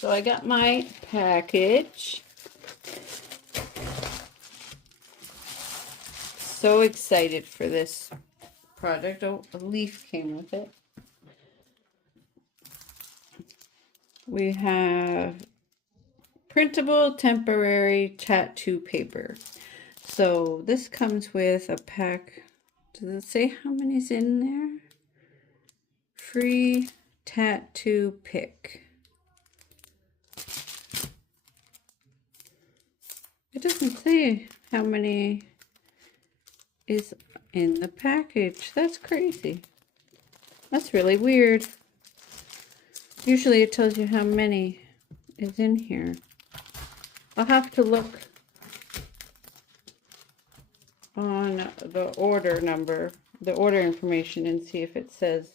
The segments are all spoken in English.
So I got my package. So excited for this project. Oh, a leaf came with it. We have printable temporary tattoo paper. So this comes with a pack. Does it say how many's in there? Free tattoo pick. It doesn't say how many is in the package. That's crazy. That's really weird. Usually it tells you how many is in here. I'll have to look on the order number, the order information, and see if it says.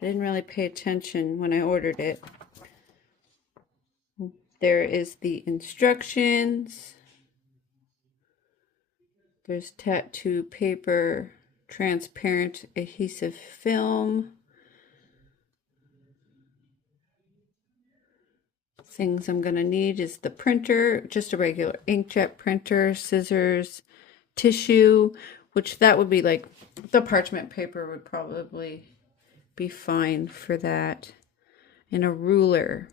I didn't really pay attention when I ordered it. There is the instructions. There's tattoo paper, transparent adhesive film. Things I'm going to need is the printer, just a regular inkjet printer, scissors, tissue, which that would be like the parchment paper would probably be fine for that, and a ruler.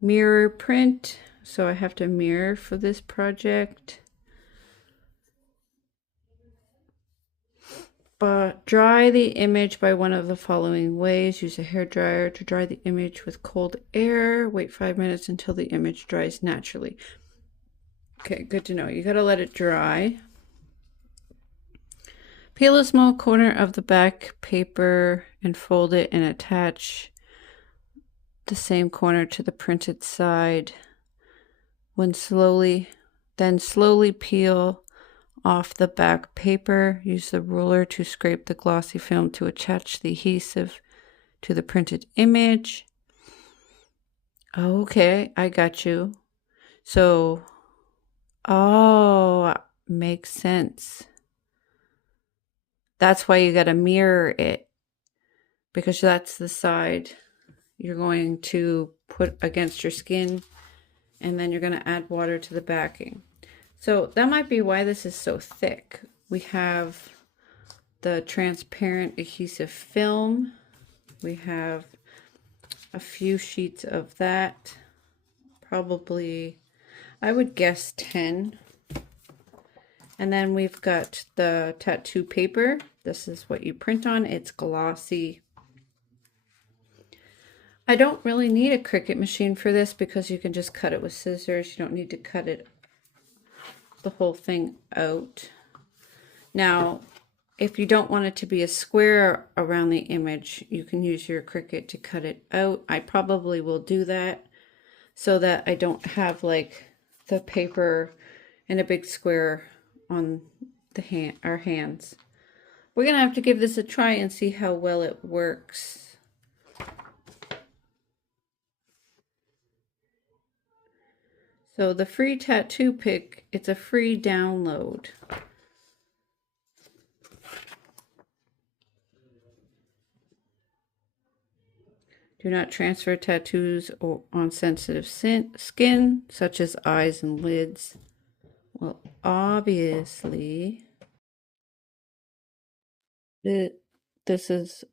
Mirror print, so I have to mirror for this project. But dry the image by one of the following ways. Use a hairdryer to dry the image with cold air. Wait 5 minutes until the image dries naturally. Okay, good to know. You gotta let it dry. Peel a small corner of the back paper and fold it and attach the same corner to the printed side. Then slowly peel off the back paper. Use the ruler to scrape the glossy film to attach the adhesive to the printed image. Okay, I got you. So, oh, makes sense. That's why you got to mirror it, because that's the side you're going to put against your skin, and then you're going to add water to the backing. So that might be why this is so thick. We have the transparent adhesive film. We have a few sheets of that. Probably, I would guess 10. And then we've got the tattoo paper. This is what you print on. It's glossy. I don't really need a Cricut machine for this because you can just cut it with scissors. You don't need to cut it the whole thing out. Now, if you don't want it to be a square around the image, you can use your Cricut to cut it out. I probably will do that so that I don't have like the paper in a big square on the our hands. We're gonna have to give this a try and see how well it works. So the free tattoo pick, it's a free download. Do not transfer tattoos on sensitive skin, such as eyes and lids. Well, obviously, this is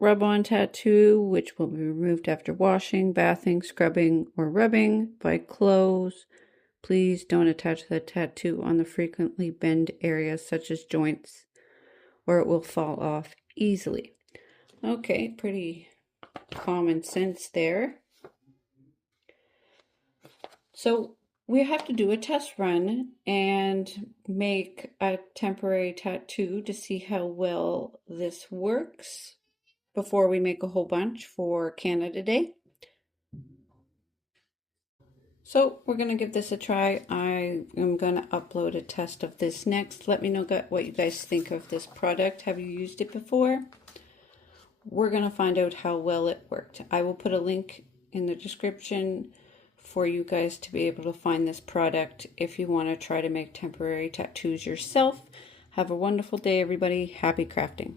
rub-on tattoo, which will be removed after washing, bathing, scrubbing, or rubbing by clothes. Please don't attach the tattoo on the frequently bend areas such as joints, or it will fall off easily. Okay, pretty common sense there. So we have to do a test run and make a temporary tattoo to see how well this works before we make a whole bunch for Canada Day. So we're going to give this a try. I am going to upload a test of this next. Let me know what you guys think of this product. Have you used it before? We're going to find out how well it worked. I will put a link in the description for you guys to be able to find this product if you want to try to make temporary tattoos yourself. Have a wonderful day, everybody. Happy crafting.